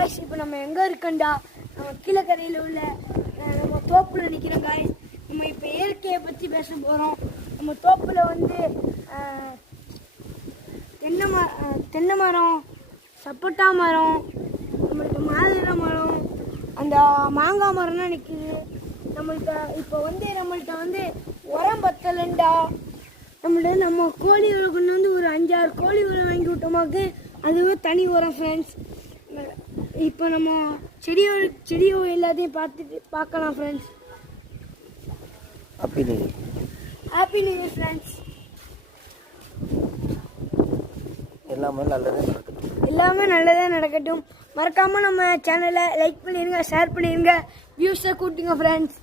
Guys, இப்போ நம்ம எங்கே இருக்கோண்டா, நம்ம கீழக்கரையில் உள்ள நம்ம தோப்பில் நிற்கிறோம் காய்ஸ். நம்ம இப்போ இயற்கையை பற்றி பேச போகிறோம். நம்ம தோப்பில் வந்து தென்னை மரம், சப்போட்டா மரம், நம்மள்கிட்ட மாதுளை மரம், அந்த மாங்காய் மரம்லாம் நிற்குது. நம்மள்கிட்ட வந்து உரம் பத்தலைண்டா. நம்ம கோழி உரம் கொண்டு வந்து ஒரு 5-6 கோழி உரம் வாங்கி விட்டோமாக்கு அதுவே தனி உரம் ஃப்ரெண்ட்ஸ். இப்போ நம்ம செடியோ எல்லாத்தையும் பார்க்கலாம் friends. Happy new year friends. எல்லாமே நல்லதே நடக்கட்டும். மறக்காமல் நம்ம சேனலை லைக் பண்ணிடுங்க, ஷேர் பண்ணிடுங்க, வியூஸை கூட்டுங்க ஃப்ரெண்ட்ஸ்.